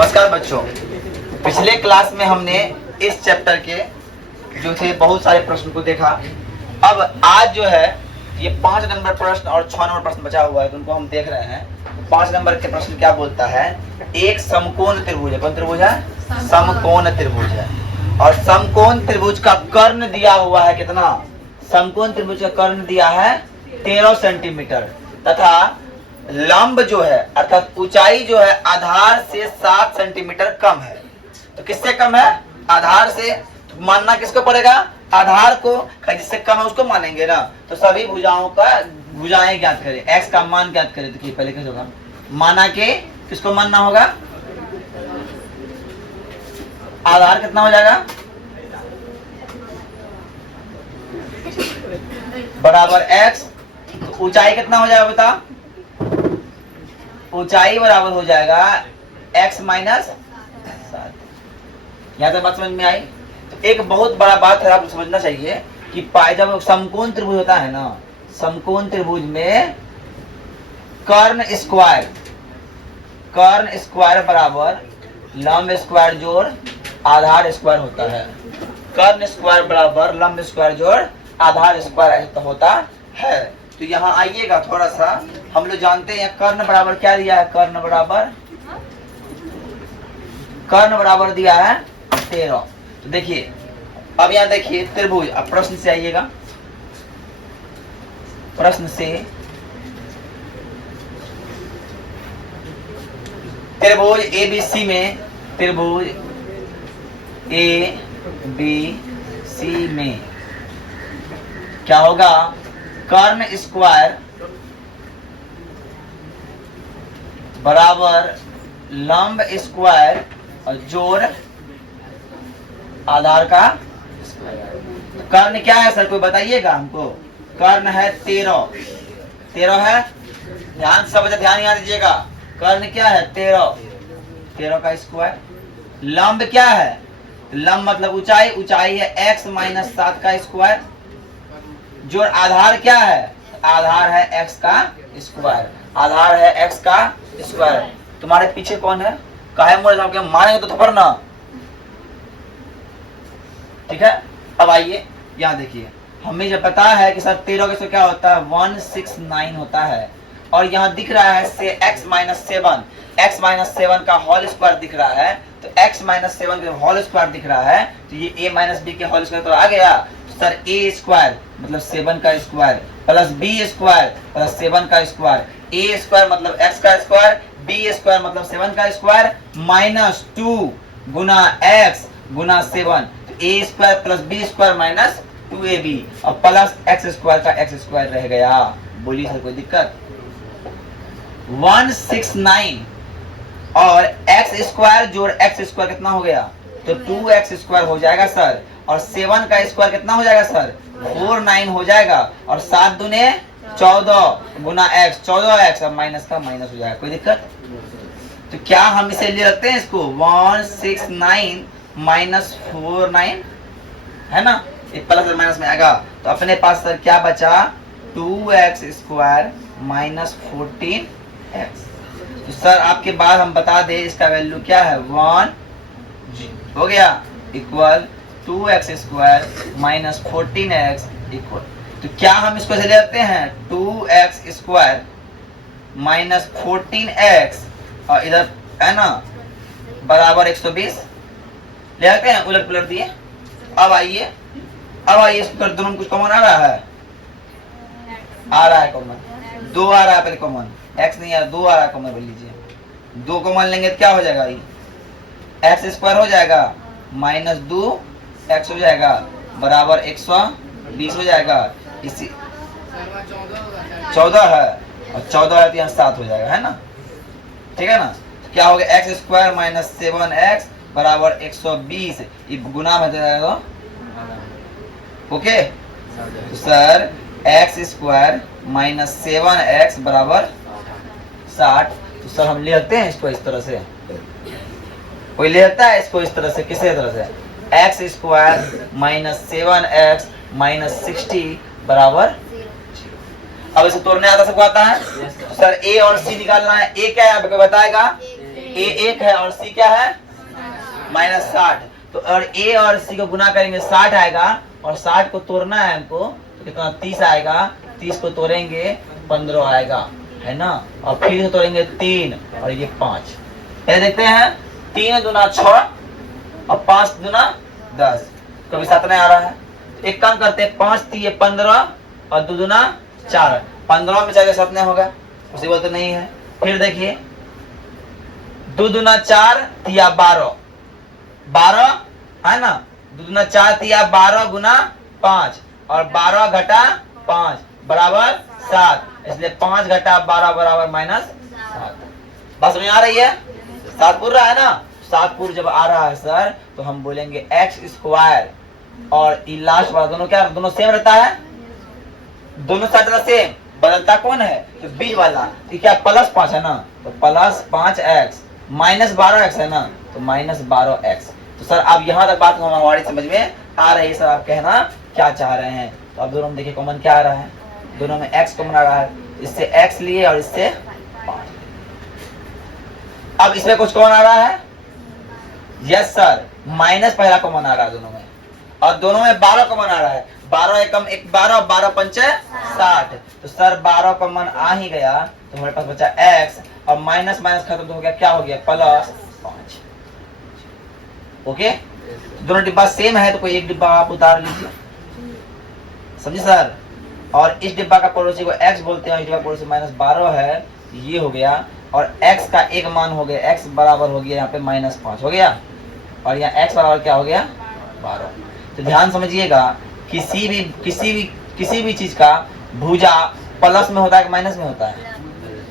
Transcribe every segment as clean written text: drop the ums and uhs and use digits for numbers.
नमस्कार बच्चों, पिछले क्लास में हमने इस चैप्टर के जो थे बहुत सारे प्रश्न को देखा। अब आज जो है ये 5 नंबर प्रश्न और 6 नंबर प्रश्न बचा हुआ है, तो उनको हम देख रहे हैं। 5 नंबर के प्रश्न क्या बोलता है, एक समकोण त्रिभुज है। कौन त्रिभुज है? समकोण त्रिभुज है। और समकोण त्रिभुज का कर्ण दिया हुआ है कितना? समकोण त्रिभुज का कर्ण दिया है 13 सेंटीमीटर तथा लंब जो है अर्थात ऊंचाई जो है आधार से 7 सेंटीमीटर कम है। तो किससे कम है? आधार से। तो मानना किसको पड़ेगा? आधार को। जिससे कम है उसको मानेंगे ना। तो सभी भुजाएं ज्ञात करें, x का मान ज्ञात करें। देखिए पहले कैसे होगा, माना के किसको मानना होगा? आधार कितना हो जाएगा? बराबर x। तो ऊंचाई कितना हो जाएगा बता? ऊंचाई बराबर हो जाएगा x माइनस 7। यहाँ तक बात समझ में आई? तो एक बहुत बड़ा बात है, आपको समझना चाहिए कि जब समकोण त्रिभुज होता है ना, समकोण त्रिभुज में कर्ण स्क्वायर बराबर लंब स्क्वायर जोड़ आधार स्क्वायर होता है। कर्ण स्क्वायर बराबर लंब स्क्वायर जोड़ आधार स्क्वायर होता है। तो यहाँ आइएगा थोड़ा सा, हम लोग जानते हैं कर्ण बराबर क्या दिया है? कर्ण बराबर दिया है 13। तो देखिए अब यहाँ देखिए त्रिभुज। अब प्रश्न से आइएगा, प्रश्न से त्रिभुज ABC में, त्रिभुज ABC में क्या होगा? कर्ण स्क्वायर बराबर लंब स्क्वायर और जोड़ आधार का। कर्ण क्या है सर, कोई बताइएगा हमको? कर्ण है 13 है। ध्यान सब ध्यान यहाँ दीजिएगा। कर्ण क्या है? 13 का स्क्वायर। लंब क्या है? लंब मतलब ऊंचाई है x माइनस 7 का स्क्वायर। जो आधार क्या है? आधार है x का स्क्वायर। आधार है x का स्क्वायर। तुम्हारे पीछे कौन है? काहे मुझे मारेंगे तो थप्पड़ ना, ठीक है। अब आइए यहाँ देखिए, हमें जब पता है कि सर 13 के क्या होता है? 169 होता है। और यहाँ दिख रहा है से x माइनस 7 का होल स्क्वायर दिख रहा है। तो x माइनस 7 का होल स्क्वायर दिख रहा है, तो ये a माइनस b के होल स्क्वायर तो आ गया। सर a स्क्वायर मतलब 7 का square plus b square plus 7 का स्क्वायर, a स्क्वायर मतलब x का स्क्वायर, b स्क्वायर मतलब 7 का स्क्वायर माइनस 2 गुना x गुना 7। तो a square plus b square minus 2ab और प्लस x स्क्वायर का x स्क्वायर रह गया। बोलिए सर कोई दिक्कत? 169 और x स्क्वायर जोड़ x स्क्वायर कितना हो गया? तो 2x स्क्वायर हो जाएगा सर। और 7 का स्क्वायर कितना हो जाएगा सर? 49 हो जाएगा। और 7 दूने 14 गुना x, 14x और माइनस का माइनस हो जाएगा। कोई दिक्कत? तो क्या हम इसे ले रखते हैं इसको? 169 माइनस 49 है ना, ये प्लस और माइनस में आएगा। तो अपने पास सर क्या बचा? 2x square minus 14x। तो सर आपके बाद हम बता दें इसका वैल्यू क्या है? 1 हो गया equal 2x square minus 14x equal. तो क्या हम इसको ऐसे ले सकते हैं? 2x स्क्वायर माइनस 14x और इधर है ना बराबर 120 ले सकते हैं, उलट पुलट दिए। अब आइए इसको कर, दोनों कुछ कॉमन आ रहा है? आ रहा है कॉमन, 2 आ रहा है। पहले कॉमन x नहीं आ रहा, 2 आ रहा है कॉमन। बोल लीजिए 2 कॉमन लेंगे तो क्या हो जाएगा? x स्क्वायर हो जाएगा माइनस 2x हो जाएगा बराबर 120 हो जाएगा। इसी 14 है और 14 है तो यहाँ 7 हो जाएगा, है ना, ठीक है ना। तो क्या हो गया? x स्क्वायर माइनस 7x बराबर 120 ये गुना में जाएगा। ओके तो sir x square minus 7x बराबर 60। तो सर हम ले सकते हैं इसको इस तरह से? कोई ले सकता है इसको इस तरह से? किसी तरह से? x square minus 7x minus 60 बराबर। अब इसे तोड़ने आता सबको आता है? सर a और c निकालना है। a क्या है आपको बताएगा? ए 1 है और सी क्या है -60। तो और ए और सी को गुना करेंगे 60 आएगा और 60 को तोड़ना है हमको तो कितना 30 आएगा। 30 को तोड़ेंगे 15 आएगा, है ना। और फिर से तोड़ेंगे 3 और ये 5। ये देखते हैं 3 दूना 6 और 5 दूना 10। कभी 7 नहीं आ रहा है। एक काम करते हैं 5 3 15 और 2 दूना 4। 15 में चाहे 7 नहीं होगा, उसी बात तो नहीं है। फिर देखिए 2 दूना 4 तिया 12 है ना। 2 दूना 4 तिया 12 गुना 5 और 12 घटा 5 बराबर 7। इसलिए 5 घटा 12 बराबर -7। बात समझ आ रही है। 7 पूरा है ना। 7 पूर्व जब आ रहा है सर तो हम बोलेंगे x² और लास्ट वाला दोनों क्या दोनों सेम रहता है, दोनों साथ सेम। बदलता कौन है तो बीच वाला। तो क्या +5 है ना तो +5x -12x है ना तो -12x। तो सर अब यहाँ तक बात हमारी समझ में आ रही है। सर आप कहना क्या चाह रहे हैं। तो अब दोनों में देखिए कॉमन क्या आ रहा है, दोनों में x कॉमन आ रहा है। इससे x लिए और इससे 5। अब इसमें कुछ कॉमन आ रहा है, यस सर माइनस पहला कॉमन आ रहा है दोनों में। और दोनों में 12 कॉमन आ रहा है। 12 एकम 1 12 12 पंचे 60। तो सर 12 कॉमन आ ही गया तो हमारे पास बचा x और माइनस माइनस खत्म तो हो गया, क्या हो गया +5। ओके, दोनों डिब्बा सेम है तो कोई एक डिब्बा आप उतार लीजिए, समझे सर। और इस डिब्बा का पड़ोसी को x बोलते हैं, इस डिब्बा का पड़ोसी -12 है, ये हो गया। और x का एक मान हो गया, x बराबर हो गया यहाँ पे -5 हो गया और यहाँ x बराबर क्या हो गया 12। तो ध्यान समझिएगा किसी भी चीज का भुजा प्लस में होता है कि माइनस में होता है।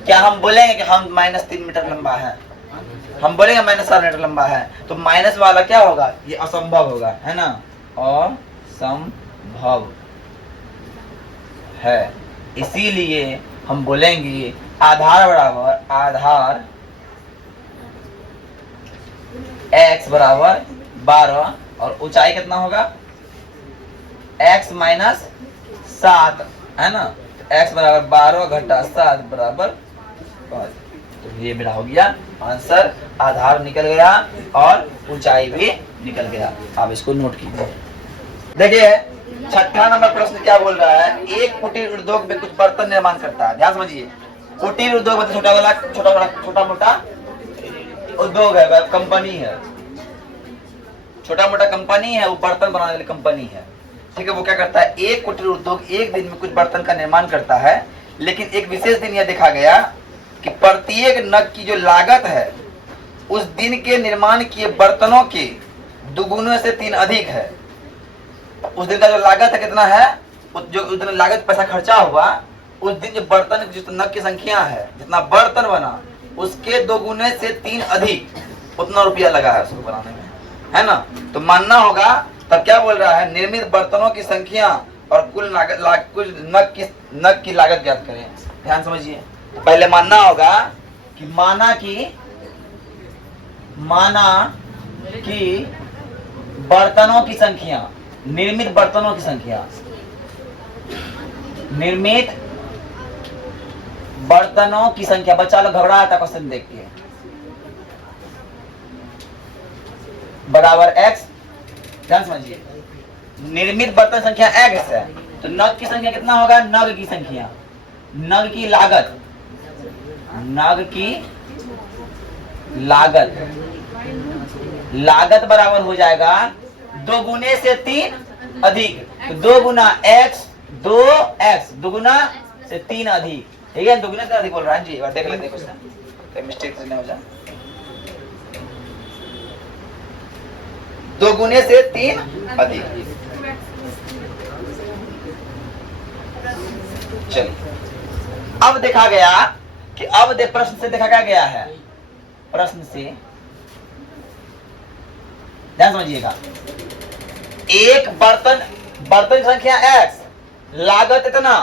क्या हम बोलेंगे कि हम -3 मीटर लंबा है, हम बोलेंगे -7 मीटर लंबा है तो माइनस वाला क्या होगा, ये असंभव होगा, है ना, असंभव है। इसीलिए हम बोलेंगे आधार बराबर आधार x बराबर 12 और ऊंचाई कितना होगा x - 7 है ना। x बराबर 12 घटा 7 बराबर 5। तो ये मेरा हो गया आंसर। आधार निकल गया और ऊंचाई भी निकल गया। आप इसको नोट कीजिए। देखिए 6ठा नंबर प्रश्न क्या बोल रहा है, एक कुटीर उद्योग में कुछ बर्तन निर्माण करता है। ध्यान समझिए, कुटीर उद्योग मतलब छोटा मोटा उद्योग है, कंपनी है, छोटा मोटा कंपनी है, वो बर्तन बनाने वाली कंपनी है, ठीक है। वो क्या करता है, एक कुटीर उद्योग एक दिन में कुछ बर्तन का निर्माण करता है। लेकिन एक विशेष दिन यह देखा गया कि प्रत्येक नग की जो लागत है उस दिन के निर्माण किए बर्तनों के दुगुने से 3 अधिक है। उस दिन का जो लागत है कितना है, जो उस दिन लागत पैसा खर्चा हुआ, उस दिन जो बर्तन जिस नग की संख्या है, जितना बर्तन बना उसके 2 गुने से 3 अधिक उतना रुपया लगा है उसको बनाने में, है ना। तो मानना होगा, तब क्या बोल रहा है, निर्मित बर्तनों की संख्या और कुल नग की लागत ज्ञात करें। ध्यान समझिए, तो पहले मानना होगा कि माना कि बर्तनों की संख्या, निर्मित बर्तनों की संख्या, निर्मित बर्तनों की संख्या। बच्चा लोग घबरा था क्वेश्चन देख के, बराबर x। ध्यान समझिए, निर्मित बर्तन संख्या x है तो नग की संख्या कितना होगा, नग की संख्या, नग की लागत, नग की लागत बराबर हो जाएगा 2 गुने से 3 अधिक। तो 2 गुना x 2x 2 गुना से 3 अधिक, ठीक है। 2 गुना से अधिक बोल रहा है जी। एक बार देख लेते हैं क्वेश्चन, मिस्टेक नहीं हो जाए। 2 गुने से 3 अधिक। चलिए, अब देखा गया कि प्रश्न से देखा क्या गया है, प्रश्न से ध्यान समझिएगा, एक बर्तन की संख्या x, लागत इतना,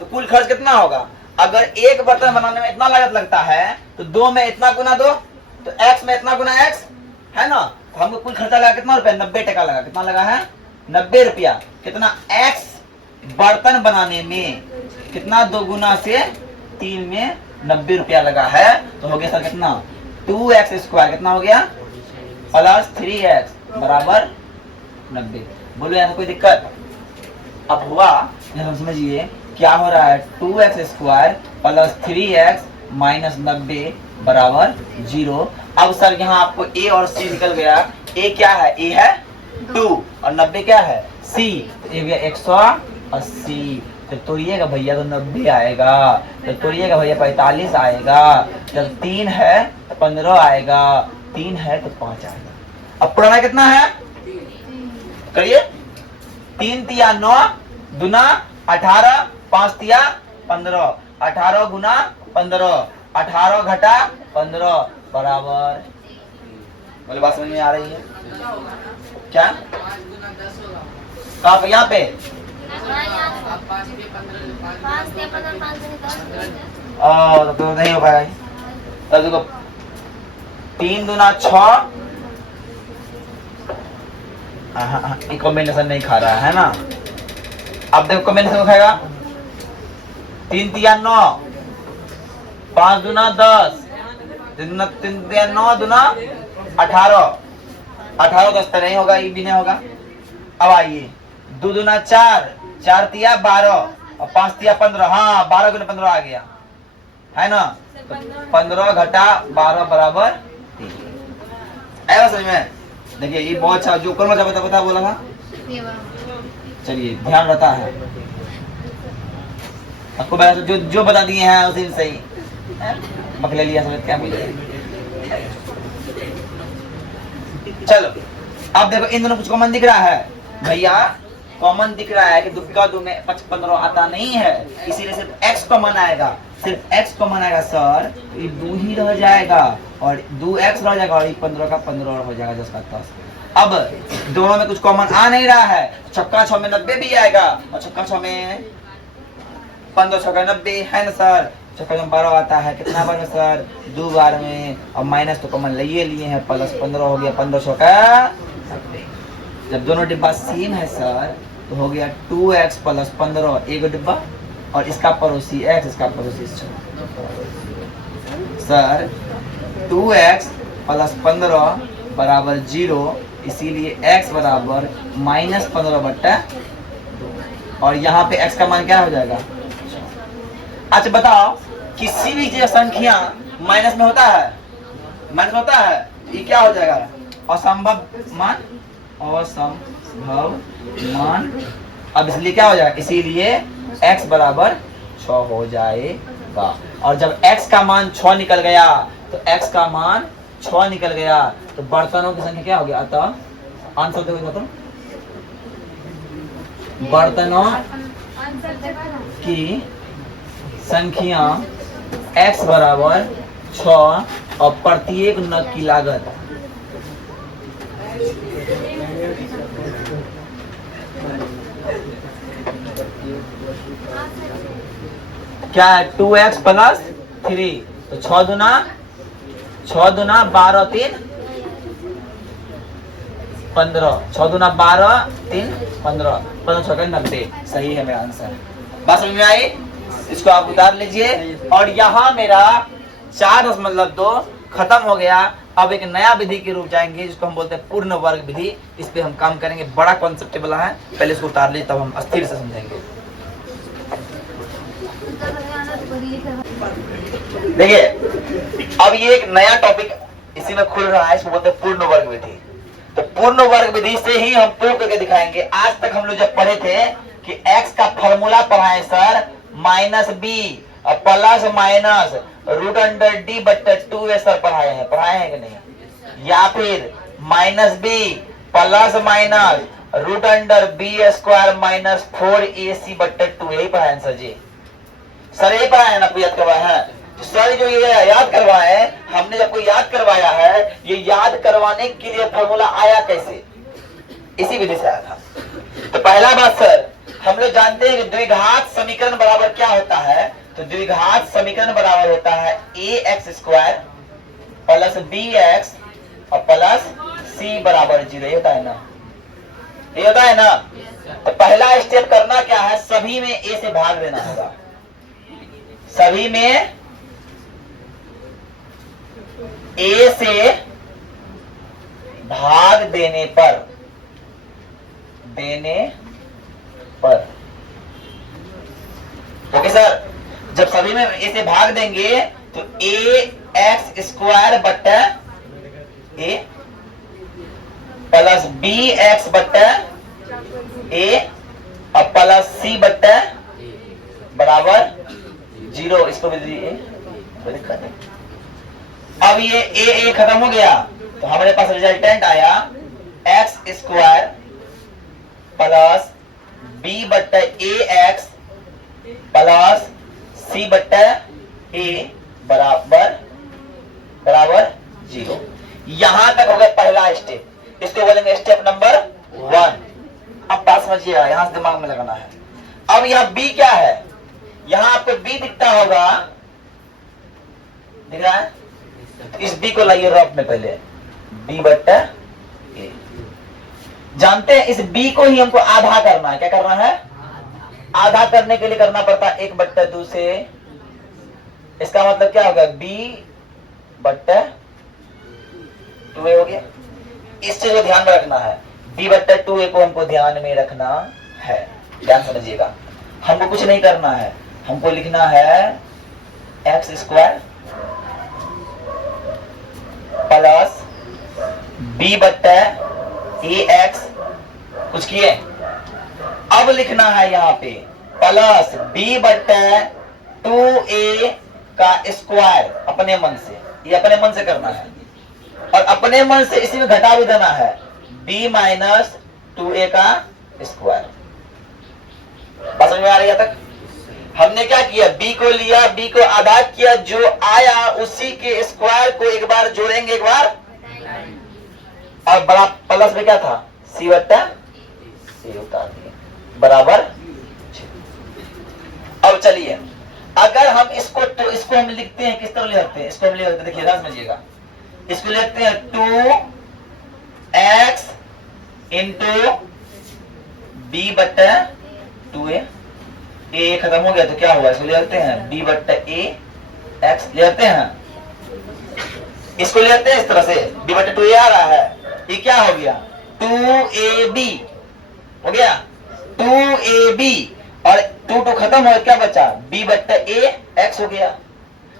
तो कुल खर्च कितना होगा। अगर एक बर्तन बनाने में इतना लागत लगता है तो 2 में इतना गुना 2 तो x में इतना गुना x, है ना। तो हमको कुल खर्चा लगा कितना रुपया, 90% लगा। कितना लगा है, 90 रुपया। कितना x बर्तन बनाने में, कितना 2 गुना से 3 में 90 रुपया लगा है। तो हो गया सर कितना 2x² कितना हो गया प्लस 3x बराबर 90। बोलो यहाँ कोई दिक्कत? अब हुआ हम समझिए क्या हो रहा है, 2x² प्लस 3x माइनस 90 बराबर 0। अब सर यहाँ आपको a और c निकल गया। a क्या है? a है 2 और 90 क्या है? c। ये गया 180। तो तोड़िएगा भैया तो 90 आएगा, तो तोड़िएगा भैया 45 आएगा, जब 3 है तो 15 आएगा, 3 है तो 5 आएगा। अब पुराना कितना है करिए, 3 तिया 9 दुना 18 5 तिया 15, 18 गुना 15, 18 घटा 15 बराबर। बोले बात समझ में आ रही है क्या? कहाँ पे? यहाँ पे तो नहीं हो पाएगा। तब देखो 3 दुना 6, कॉम्बिनेशन नहीं खा रहा है ना। अब देखो कॉम्बिनेशन खाएगा, 3 तिया 9, 5 दुना 10, 3 तिया 9 दुना 18, 18 10 तो नहीं होगा, ये भी नहीं होगा। अब आइए 2 दुना 4, 4 तिया 12 और 5 तिया 15। हाँ 12 गुना 15 आ गया है ना। तो 15 घटा 12 बराबर 3। आया समझ में? देखिए ये बहुत अच्छा, जो कर्म बता बोला था। चलिए ध्यान रहता है आपको, जो जो बता दिए हैं उसी सही बकले लिया समझ क्या बोलिए। चलो अब देखो इन दोनों कुछ कॉमन दिख रहा है भैया, कॉमन दिख रहा है कि 2 का 2 में 15 आता नहीं है, इसीलिए सिर्फ x कॉमन आएगा, सिर्फ x कॉमन आएगा सर, तो ये 2 ही रह जाएगा और 2x रह जाएगा और 15 का 15 हो जाएगा 10 का 10। अब दोनों में कुछ कॉमन आ नहीं रहा है, छक्का 6 में 90 भी आएगा और छक्का 6 में 15 छक्का 90 है ना सर। छक्का में 12 आता है, कितना बार में सर? 2 बार में। और माइनस तो कॉमन लिए हैं, प्लस 15 हो गया, 15 छक्का 90। जब दोनों डिब्बा सेम है सर तो हो गया 2x प्लस 15 एक डिब्बा और इसका पड़ोसी x, इसका पड़ोसी सर 2x प्लस 15 बराबर 0, इसीलिए x बराबर माइनस 15 बट्टा। और यहाँ पे x का मान क्या हो जाएगा? अच्छा बताओ, किसी भी चीज संख्या माइनस में होता है? माइनस होता है, ये क्या हो जाएगा? असंभव मान, असंभव मान। अब इसलिए क्या हो जाएगा? इसीलिए x बराबर 6 हो जाएगा। और जब x का मान 6 निकल गया तो x का मान 6 निकल गया तो बर्तनों की संख्या क्या हो गया? अतः आंसर देखो तो बर्तनों की संख्या x बराबर 6 और प्रत्येक नग की लागत क्या है? 2x प्लस 3, तो 6 दुना 12 3 15, 6 दुना 12 3 15, 15 6 90 सही है मेरा आंसर। बात समझ में आई? इसको आप उतार लीजिए। और यहाँ मेरा 4.2 खत्म हो गया। अब एक नया विधि के रूप जाएंगे जिसको हम बोलते हैं पूर्ण वर्ग विधि। इस पे हम काम करेंगे, बड़ा कॉन्सेप्टेबल है, पहले इसको उतार लीजिए तब हम अस्थिर से समझेंगे। देखिए अब ये एक नया टॉपिक इसी में खुल रहा है, इसको बोलते हैं पूर्ण वर्ग विधि। तो पूर्ण वर्ग विधि से ही हम प्रूव करके दिखाएंगे। आज तक हम लोग जब पढ़े थे कि x का फॉर्मूला पढ़ाए सर -b और प्लस माइनस √d बट्टे 2a सर पढ़ाए हैं कि नहीं? या फिर -b plus minus √b² minus 4ac बट्टे 2 यही पढ़ाए सर जी। सर यही पढ़ाए हैं ना, आपको याद करवाया है? सर जो ये याद करवाए, हमने जब कोई याद करवाया है, ये याद करवाने के लिए फॉर्मूला आया कैसे? इसी विधि से आया था। तो पहला बात सर, हम लोग जानते हैं कि द्विघात समीकरण बराबर क्या होता है? तो द्विघात समीकरण बराबर होता है ax² प्लस bx और प्लस c बराबर 0। ये होता है ना, ये होता है ना। तो पहला स्टेप करना क्या है? सभी में a से भाग देना होगा, सभी में ए से भाग देने पर ओके सर, जब सभी में ए से भाग देंगे तो ए एक्स स्क्वायर बट्टा ए प्लस बी एक्स बट्टा ए और प्लस सी बट्टा बराबर 0। इसको भी दीजिए, दिक्कत है। अब ये ए खत्म हो गया तो हमारे पास रिजल्टेंट आया एक्स स्क्वायर प्लस बी बट्टा ए एक्स प्लस सी बट्टा ए बराबर 0। यहां तक हो गया पहला स्टेप। इसको बोलेंगे स्टेप नंबर 1। अब बात समझिएगा, यहां से दिमाग में लगाना है। अब यहां बी क्या है? यहां आपको बी दिखता होगा, दिख रहा है? इस बी को लाइए रफ में पहले, बी बट्टा ए। जानते हैं इस बी को ही हमको आधा करना है। क्या करना है? आधा करने के लिए करना पड़ता है 1/2 से। इसका मतलब क्या होगा? बी बट्टा 2a हो गया। इस चीज को ध्यान में रखना है, b बट्टा 2a को हमको ध्यान में रखना है। ध्यान समझिएगा, हमको कुछ नहीं करना है, हमको लिखना है एक्स स्क्वायर प्लस b बट्टा ए एक्स। कुछ किए? अब लिखना है यहाँ पे प्लस b बट्टा 2a का स्क्वायर अपने मन से। ये अपने मन से करना है और अपने मन से इसी में घटा भी देना है b माइनस 2a का स्क्वायर। बात समझ में आ रही है? तक हमने क्या किया? b को लिया, b को आधा किया, जो आया उसी के स्क्वायर को एक बार जोड़ेंगे, एक बार और बड़ा प्लस में क्या था? c बट्टा c उतार दिए बराबर। अब चलिए, अगर हम इसको तो इसको हम लिखते हैं, किस तरह लिखते हैं? इसको हम लिखते हैं, देखिए समझिएगा, इसको लिखते हैं 2x इंटू बी बट्टा 2a। ए खत्म हो गया तो क्या हुआ? इसको लिखते हैं b बट्टा ए एक्स लिखते हैं। इसको लिखते हैं इस तरह से, b बट्टा 2a आ रहा है, ये क्या हो गया? 2ab हो गया, 2ab और 2 खत्म हो, क्या बचा? b बट्टा a एक्स हो गया।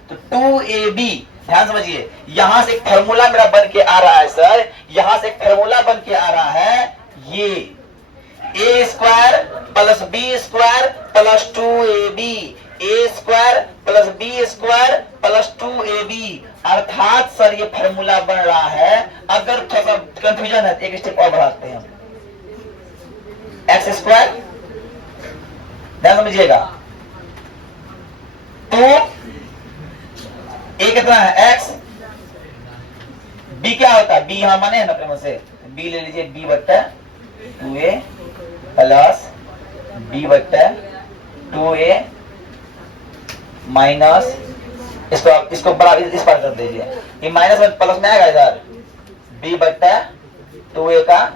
तो 2ab, ध्यान समझिए, यहां से एक फार्मूला मेरा बन के आ रहा है सर, यहां से एक फार्मूला बन के आ रहा है, ये a square plus B square plus 2ab, a square plus B square plus 2ab। अर्थात सर ये फार्मूला बन रहा है। अगर थोड़ा सा कंफ्यूजन है तो एक स्टेप और बढ़ाते हैं, एक्स स्क्वायर, ध्यान समझिएगा, तो ए कितना है? एक्स। बी क्या होता है? बी यहां माने है ना अपने मन से, बी ले लीजिए, बी बट्टा 2a प्लस बी बट्टा 2a माइनस, इसको बड़ा इस पार कर दीजिए, ये माइनस में प्लस में आएगा इधर, b बट्टा 2a का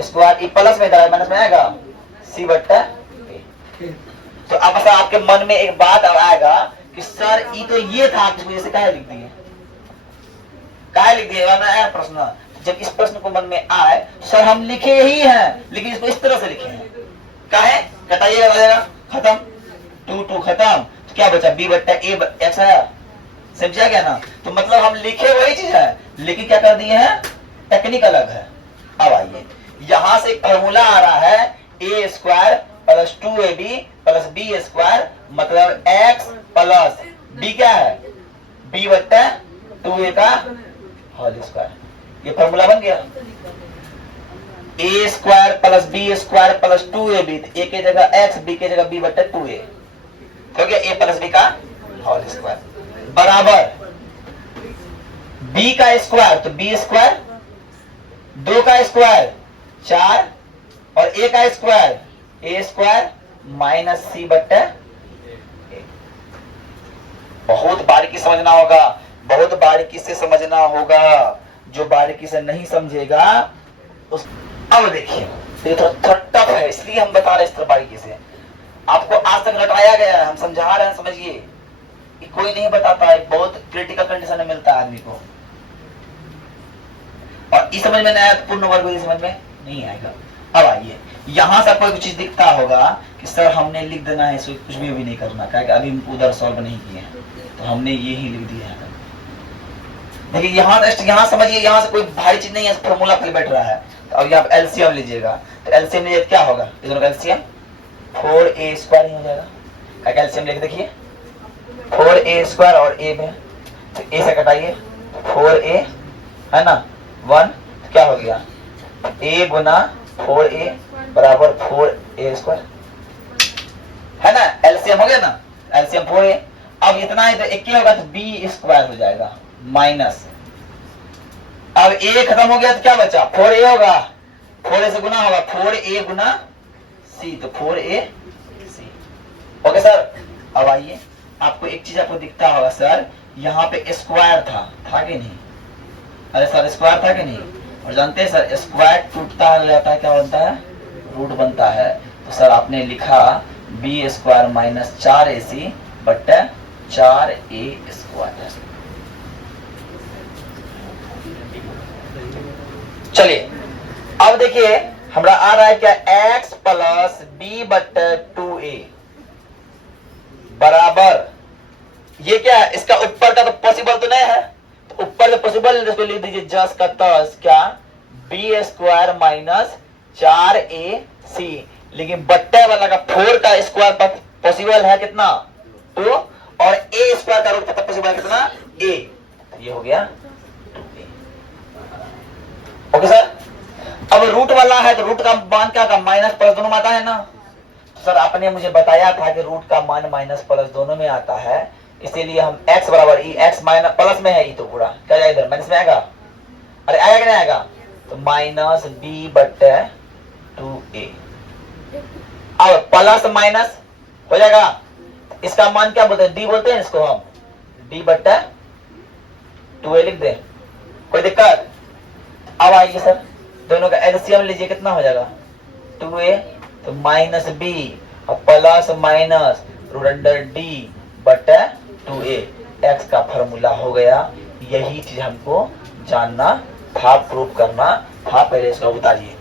स्क्वायर, ये प्लस में इधर माइनस में आएगा, c बट्टा a। तो अब सर आपके मन में एक बात आएगा कि सर ये तो ये था, आप इसको जैसे काहे लिख दिए? काहे लिख दिए? आया प्रश्न। जब इस प्रश्न को मन में आए, सर हम लिखे ही हैं लेकिन इसको इस तरह से लिखे हैं, काहे? बताइएगा। खत्म, 2 खत्म, तो क्या बचा? b बट्टा ए एक्स आया। समझा गया ना? तो मतलब हम लिखे वही चीज है लेकिन क्या कर दिए हैं? टेक्निक अलग है। अब आइए, यहां से एक फॉर्मूला आ रहा है a square plus 2ab plus B square, मतलब x प्लस b क्या है? b बट्टा 2a का होल स्क्वायर। ये फॉर्मूला बन गया। a square plus B square plus 2ab, a के जगह x, b के जगह b बट्टा 2a हो गया, a प्लस b का होल स्क्वायर बराबर b का स्क्वायर, तो b स्क्वायर, 2 का स्क्वायर 4 और a का square a square minus c बट्टा। बहुत बारीकी समझना होगा, बहुत बारीकी से समझना होगा। जो बारीकी से नहीं समझेगा उस, अब देखिए ये थोड़ा टफ है इसलिए हम बता रहे इस तरह बारीकी से। आपको आज तक रटाया गया है, हम समझा रहे हैं, समझिए। कोई नहीं बताता है, बहुत क्रिटिकल कंडीशन में मिलता है आदमी को। अब इस समझ में नहीं आया तो पूर्ण वर्ग विधि समझ में नहीं आएगा। अब आइए यहाँ से आपको कुछ चीज दिखता होगा कि सर हमने लिख देना है, इसको कुछ भी अभी नहीं करना, क्योंकि अभी उधर सॉल्व नहीं किए हैं, तो हमने ये ही लिख दिया है। देखिए यहाँ समझिए, यहाँ से कोई भारी चीज नहीं है, फॉर्मूला खाली बैठ रहा है। तो अब यहाँ एलसीएम लीजिएगा, तो एलसीएम लीजिए क्या होगा, इस दोनों का एलसीएम 4a स्क्वायर ही हो जाएगा। क्या एलसीएम लेके देखिए 4a स्क्वायर और a में, तो a से कटाइए 4a है ना 1, तो क्या हो गया a गुना 4a बराबर 4a स्क्वायर है ना, एलसीएम हो गया ना, एलसीएम 4a। अब इतना है तो एक क्या होगा, तो b स्क्वायर हो जाएगा माइनस, अब a खत्म हो गया तो क्या बचा 4a होगा, 4a से गुना होगा 4a गुना c, तो 4a c। Okay sir. अब आइए आपको एक चीज आपको दिखता होगा सर, यहाँ पे स्क्वायर था कि नहीं, अरे सर स्क्वायर था कि नहीं, और जानते हैं सर स्क्वायर टूटता है जाता है, क्या बनता है रूट बनता है। तो सर आपने लिखा b स्क्वायर माइनस 4ac बट्टा 4a स्क्वायर। चलिए अब देखिए हमारा आ रहा है क्या, x प्लस b बट्टा 2a बराबर, ये क्या है, इसका ऊपर का तो पॉसिबल तो नहीं है, तो ऊपर का पॉसिबल इसको लिख दीजिए जस का तस क्या b स्क्वायर माइनस 4ac, लेकिन बट्टे वाला का 4 का स्क्वायर पॉसिबल है कितना 2, और a स्क्वायर का रूट पॉसिबल है कितना a, ये हो गया 2a। Okay sir. अब रूट वाला है तो रूट का मान क्या का माइनस प्लस दोनों में आता है ना, सर आपने मुझे बताया था कि रूट का मान माइनस प्लस दोनों में आता है, इसीलिए हम x बराबर ई, x माइनस प्लस में है ई, तो पूरा क्या जाएगा इधर माइनस में आएगा, अरे आएगा कि नहीं आएगा, तो माइनस b बट्टे 2a। अब प्लस माइनस हो जाएगा, इसका मान क्या बोलते हैं d बोलते हैं इसको हम, d बट्टे 2a लिख दें, कोई दिक्कत। अब आइए सर दोनों का एलसीएम लीजिए, कितना हो जाएगा 2a, तो माइनस b और plus minus root under d बटा 2a, x का फॉर्मूला हो गया। यही चीज हमको जानना था, प्रूफ करना था, पहले इसको उतारिए।